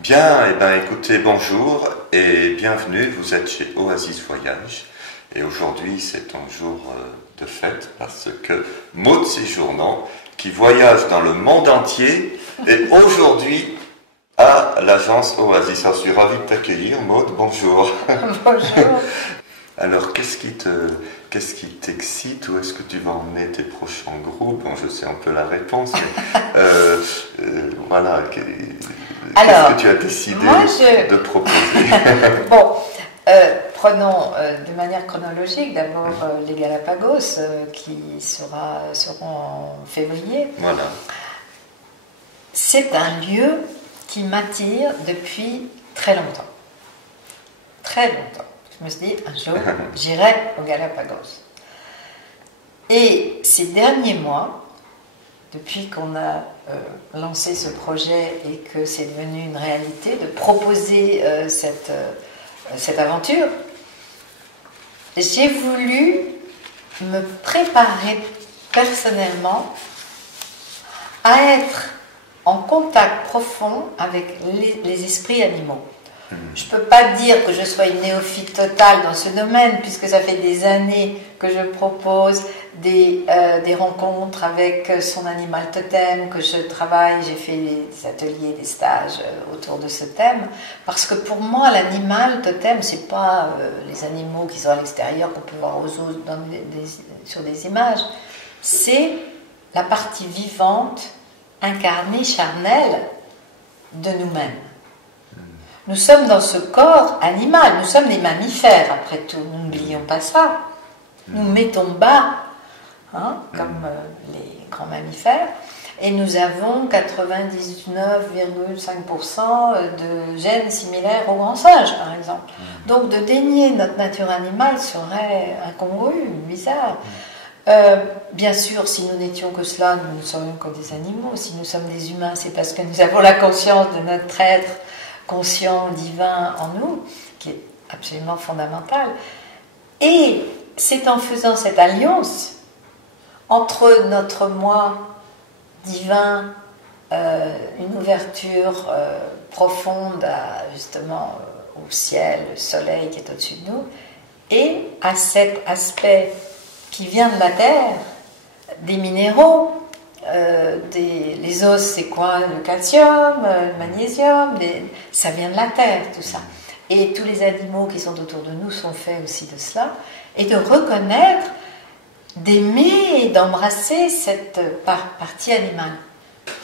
Bien, eh ben, écoutez, bonjour et bienvenue, vous êtes chez Oasis Voyage et aujourd'hui c'est un jour de fête parce que Maud Séjournant qui voyage dans le monde entier est aujourd'hui à l'agence Oasis. Alors, je suis ravi de t'accueillir Maud, bonjour. Bonjour. Alors qu'est-ce qui t'excite? Où est-ce que tu vas emmener tes prochains groupes? Bon, je sais un peu la réponse, mais voilà. Qu'est-ce que tu as décidé de proposer? Bon, prenons de manière chronologique d'abord les Galapagos qui seront en février. Voilà. C'est un lieu qui m'attire depuis très longtemps. Très longtemps. Je me suis dit, un jour, j'irai aux Galapagos. Et ces derniers mois, depuis qu'on a lancé ce projet et que c'est devenu une réalité, de proposer cette aventure, j'ai voulu me préparer personnellement à être en contact profond avec les esprits animaux. Je ne peux pas dire que je sois une néophyte totale dans ce domaine, puisque ça fait des années que je propose des rencontres avec son animal totem, que je travaille, j'ai fait des ateliers, des stages autour de ce thème, parce que pour moi, l'animal totem, ce n'est pas les animaux qui sont à l'extérieur, qu'on peut voir aux zoos sur des images, c'est la partie vivante, incarnée, charnelle de nous-mêmes. Nous sommes dans ce corps animal, nous sommes des mammifères, après tout, n'oublions pas ça. Nous mettons bas, comme les grands mammifères, et nous avons 99,5% de gènes similaires aux grands singes, par exemple. Donc de dénier notre nature animale serait incongru, bizarre. Bien sûr, si nous n'étions que cela, nous ne serions que des animaux. Si nous sommes des humains, c'est parce que nous avons la conscience de notre être conscient, divin en nous, qui est absolument fondamental. Et c'est en faisant cette alliance entre notre moi divin, une ouverture profonde justement au ciel, le soleil qui est au-dessus de nous, et à cet aspect qui vient de la terre, des minéraux. Les os, c'est quoi? Le calcium, le magnésium, ça vient de la terre, tout ça. Et tous les animaux qui sont autour de nous sont faits aussi de cela. Et de reconnaître, d'aimer, d'embrasser cette partie animale.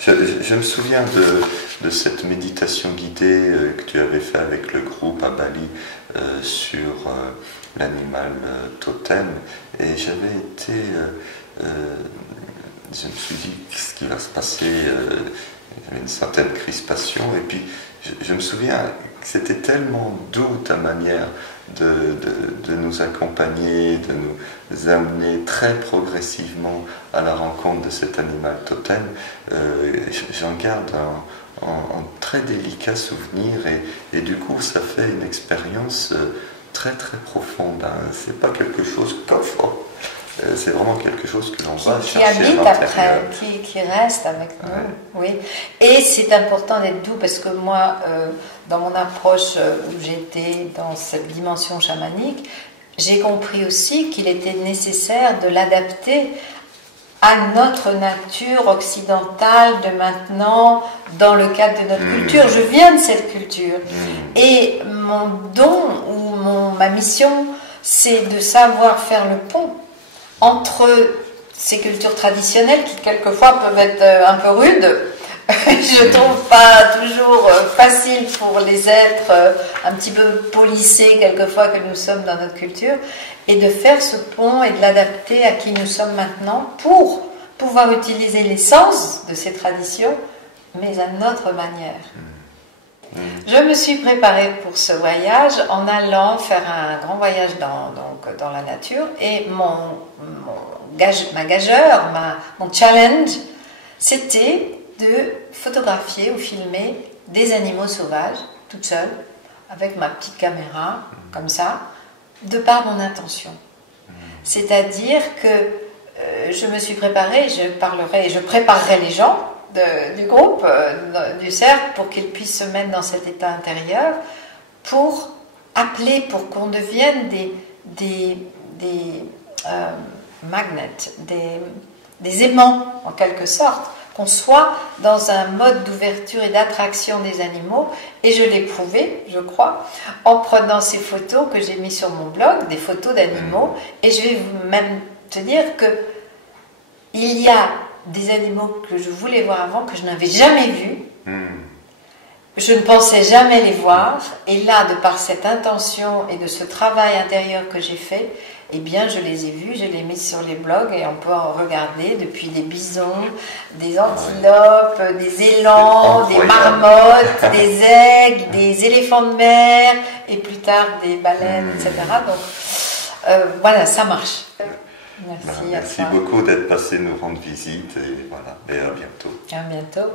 Je me souviens de cette méditation guidée que tu avais fait avec le groupe à Bali sur l'animal totem. Et j'avais été... je me suis dit, qu'est-ce qui va se passer? Il y avait une certaine crispation. Et puis, je me souviens que c'était tellement doux ta manière de nous accompagner, de nous amener très progressivement à la rencontre de cet animal totem. J'en garde un très délicat souvenir. Et du coup, ça fait une expérience très très profonde. C'est pas quelque chose qu'offre. C'est vraiment quelque chose que l'on va chercher qui habite après, qui reste avec nous. Ouais. Oui. Et c'est important d'être doux parce que moi, dans mon approche où j'étais dans cette dimension chamanique, j'ai compris aussi qu'il était nécessaire de l'adapter à notre nature occidentale de maintenant, dans le cadre de notre culture. Je viens de cette culture. Et mon don ou ma mission, c'est de savoir faire le pont entre ces cultures traditionnelles qui quelquefois peuvent être un peu rudes, je trouve pas toujours facile pour les êtres un petit peu polissés quelquefois que nous sommes dans notre culture, et de faire ce pont et de l'adapter à qui nous sommes maintenant pour pouvoir utiliser l'essence de ces traditions, mais à notre manière. Je me suis préparée pour ce voyage en allant faire un grand voyage dans la nature, et mon ma gageure, mon challenge, c'était de photographier ou filmer des animaux sauvages, toute seule, avec ma petite caméra, comme ça, de par mon intention. C'est-à-dire que je me suis préparée, je préparerai les gens du groupe, du cercle, pour qu'ils puissent se mettre dans cet état intérieur, pour appeler, pour qu'on devienne des magnets, des aimants, en quelque sorte, qu'on soit dans un mode d'ouverture et d'attraction des animaux. Et je l'ai prouvé, je crois, en prenant ces photos que j'ai mises sur mon blog, des photos d'animaux. Et je vais même te dire que il y a des animaux que je voulais voir avant, que je n'avais jamais vus. Je ne pensais jamais les voir. Et là, de par cette intention et de ce travail intérieur que j'ai fait, eh bien, je les ai vus, je les ai mis sur les blogs et on peut en regarder depuis des bisons, des antilopes, des élans, des marmottes, des aigles, des éléphants de mer et plus tard des baleines, etc. Donc, voilà, ça marche. Merci beaucoup d'être passé nous rendre visite et voilà, et à bientôt. À bientôt.